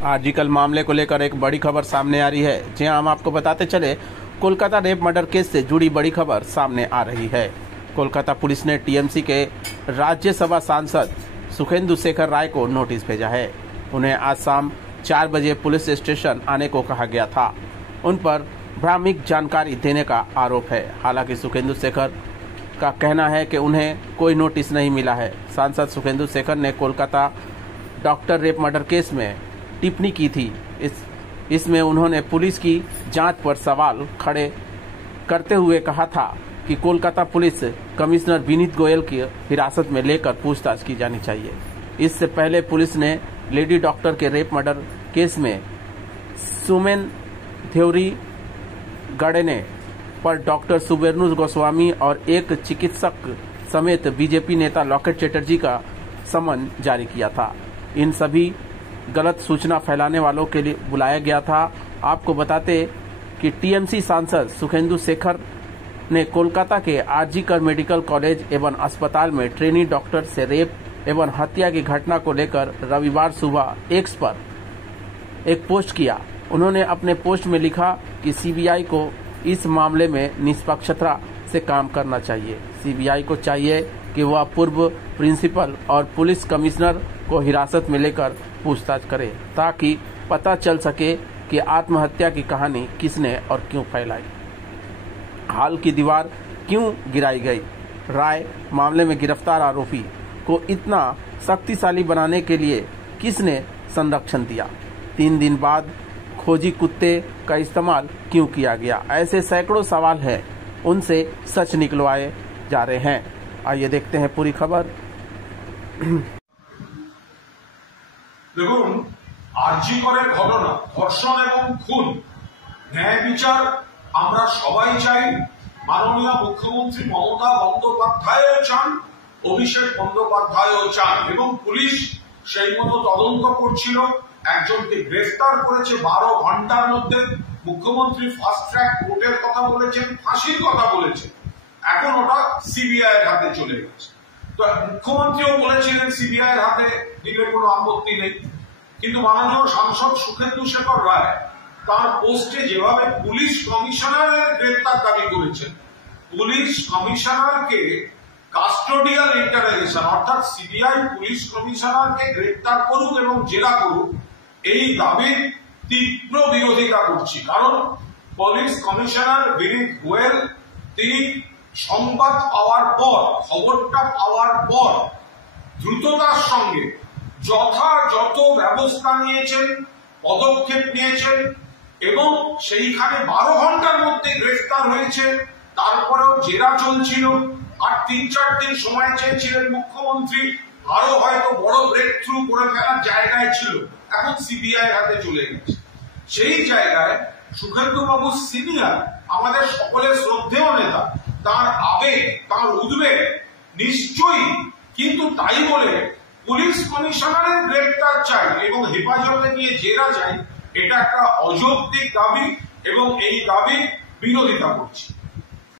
आजकल मामले को लेकर एक बड़ी खबर सामने आ रही है। जी हम आपको बताते चले, कोलकाता रेप मर्डर केस से जुड़ी बड़ी खबर सामने आ रही है। कोलकाता पुलिस ने टीएमसी के राज्यसभा सांसद सुखेंदु शेखर राय को नोटिस भेजा है। उन्हें आज शाम 4 बजे पुलिस स्टेशन आने को कहा गया था। उन पर भ्रामक जानकारी देने का आरोप है। हालांकि सुखेंदु शेखर का कहना है कि उन्हें कोई नोटिस नहीं मिला है। सांसद सुखेंदु शेखर ने Kolkata doctor rape murder case में टिप्पणी की थी। इसमें उन्होंने पुलिस की जांच पर सवाल खड़े करते हुए कहा था कि कोलकाता पुलिस कमिश्नर विनीत गोयल की हिरासत में लेकर पूछताछ की जानी चाहिए। इससे पहले पुलिस ने लेडी डॉक्टर के रेप मर्डर केस में सुमेन थ्योरी गड़ने पर डॉक्टर सुबेरनु गोस्वामी और एक चिकित्सक समेत बीजेपी नेता लॉकेट चैटर्जी का समन जारी किया था। इन सभी गलत सूचना फैलाने वालों के लिए बुलाया गया था। आपको बताते कि टीएमसी सांसद सुखेंदु शेखर ने कोलकाता के आरजीकर मेडिकल कॉलेज एवं अस्पताल में ट्रेनी डॉक्टर से रेप एवं हत्या की घटना को लेकर रविवार सुबह एक्स पर एक पोस्ट किया। उन्होंने अपने पोस्ट में लिखा कि सीबीआई को इस मामले में निष्पक्षता से काम करना चाहिए। सीबीआई को चाहिए कि वह पूर्व प्रिंसिपल और पुलिस कमिश्नर को हिरासत में लेकर पूछताछ करे, ताकि पता चल सके कि आत्महत्या की कहानी किसने और क्यों फैलाई, हाल की दीवार क्यों गिराई गई। राय मामले में गिरफ्तार आरोपी को इतना शक्तिशाली बनाने के लिए किसने संरक्षण दिया। 3 दिन बाद खोजी कुत्ते का इस्तेमाल क्यों किया गया। ऐसे सैकड़ों सवाल हैं, उनसे सच निकलवाए जा रहे हैं। आइए देखते हैं पूरी खबर। দেখুন, আরজিকরের ঘটনা, ধর্ষণ এবং খুন, ন্যায় বিচার আমরা সবাই চাই। মাননীয় মুখ্যমন্ত্রী মমতা বন্দ্যোপাধ্যায়ও চান, অভিষেক বন্দ্যোপাধ্যায়ও চান এবং পুলিশ সেই মতো তদন্ত করছিল। একজনকে গ্রেফতার করেছে 12 ঘন্টার মধ্যে। মুখ্যমন্ত্রী ফাস্ট ট্র্যাক কোর্টের কথা বলেছেন, ফাঁসির কথা বলেছেন। এখন ওটা সিবিআই এর হাতে চলে গেছে। তো মুখ্যমন্ত্রীও বলেছিলেন সিবিআই এর হাতে দিলে কোনো আপত্তি নেই, কিন্তু মাননীয় সাংসদ সুখেন্দু শেখর রায় তার পোস্টে যেভাবে পুলিশ কমিশনারের গ্রেফতার দাবি করেছেন, পুলিশ কমিশনারকে কাস্টোডিয়াল ইন্টারোগেশন অর্থাৎ সিবিআই পুলিশ কমিশনারকে গ্রেফতার করুক এবং জেরা করুক, এই দাবির তীব্র বিরোধিতা করছি। কারণ পুলিশ কমিশনার বিনীত গোয়েল তিনি সংবাদ পাওয়ার পর, খবরটা পাওয়ার পর দ্রুততার সঙ্গে যথাযথ ব্যবস্থা নিয়েছেন, পদক্ষেপ নিয়েছেন এবং সেইখানে 12 ঘন্টার মধ্যে গ্রেফতার হয়েছে। তারপরেও জেরা চলছিল আর 3-4 দিন সময় চেয়েছিলেন মুখ্যমন্ত্রী, আরো হয়তো বড় ব্রেক থ্রু করে ফেলার জায়গায় ছিল। এখন সিবিআই হাতে চলে গেছে। সেই জায়গায় সুখেন্দু বাবু সিনিয়র, আমাদের সকলের শ্রদ্ধেয় নেতা, তার আবেগ, তার উদ্বেগ নিশ্চয়ই, কিন্তু তাই বলে পুলিশ কমিশনারের গ্রেফতার চাই এবং হেফাজতে নিয়ে জেরা চাই, এটা একটা অযৌক্তিক দাবি এবং এই দাবি বিরোধিতা করছি।